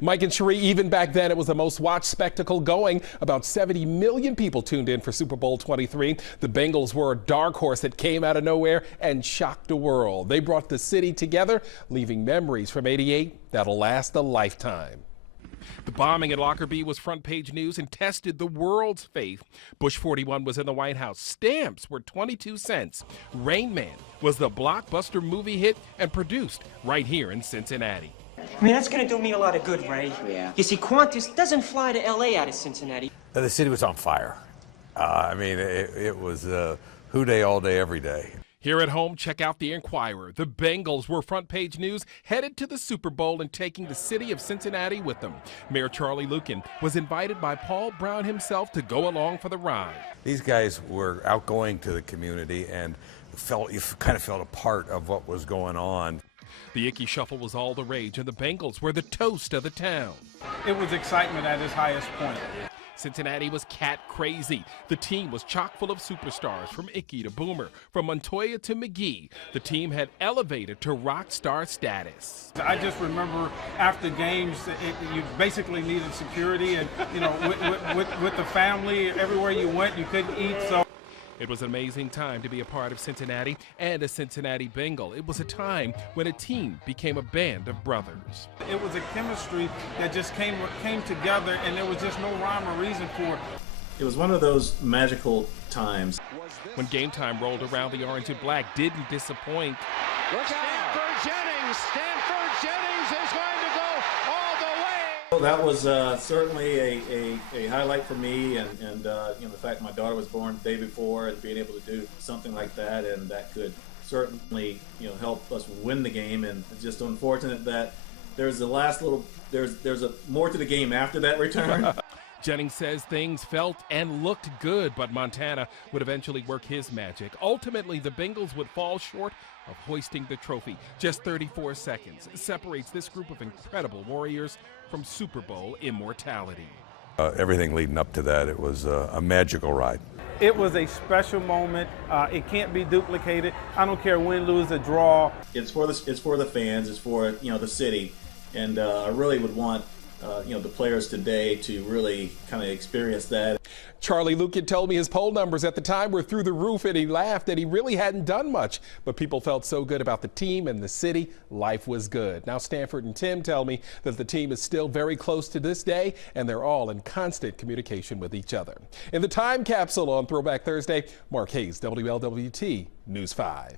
Mike and Cherie, even back then, it was the most watched spectacle going. About 70 million people tuned in for Super Bowl 23. The Bengals were a dark horse that came out of nowhere and shocked the world. They brought the city together, leaving memories from '88 that'll last a lifetime. The bombing at Lockerbie was front page news and tested the world's faith. Bush 41 was in the White House. Stamps were 22 cents. Rain Man was the blockbuster movie hit and produced right here in Cincinnati. I mean, that's going to do me a lot of good, Ray. Yeah. You see, Qantas doesn't fly to L.A. out of Cincinnati. The city was on fire. I mean, it was who day, all day, every day. Here at home, check out the Inquirer. The Bengals were front page news, headed to the Super Bowl and taking the city of Cincinnati with them. Mayor Charlie Lukin was invited by Paul Brown himself to go along for the ride. These guys were outgoing to the community and you kind of felt a part of what was going on. The Icky Shuffle was all the rage, and the Bengals were the toast of the town. It was excitement at its highest point. Cincinnati was cat crazy. The team was chock full of superstars, from Icky to Boomer, from Montoya to McGee. The team had elevated to rock star status. I just remember after games, you basically needed security, and with the family, everywhere you went, you couldn't eat. So it was an amazing time to be a part of Cincinnati and a Cincinnati Bengal. It was a time when a team became a band of brothers. It was a chemistry that just came together, and there was just no rhyme or reason for it. It was one of those magical times. When game time rolled around, the orange and black didn't disappoint. Look out! Stanford Jennings is going to go all the way! That was certainly a highlight for me, and the fact my daughter was born the day before, and being able to do something like that, and that could certainly help us win the game. And it's just unfortunate that there's a more to the game after that return. Jennings says things felt and looked good, but Montana would eventually work his magic. Ultimately, the Bengals would fall short of hoisting the trophy. Just 34 seconds separates this group of incredible warriors from Super Bowl immortality. Everything leading up to that, it was a magical ride. It was a special moment. It can't be duplicated. I don't care win, lose, or draw. It's for the fans. It's for the city, and I really would want the players today to really kind of experience that. Charlie Lukin told me his poll numbers at the time were through the roof, and he laughed that he really hadn't done much. But people felt so good about the team and the city, life was good. Now Stanford and Tim tell me that the team is still very close to this day, and they're all in constant communication with each other. In the time capsule on Throwback Thursday, Mark Hayes, WLWT News 5.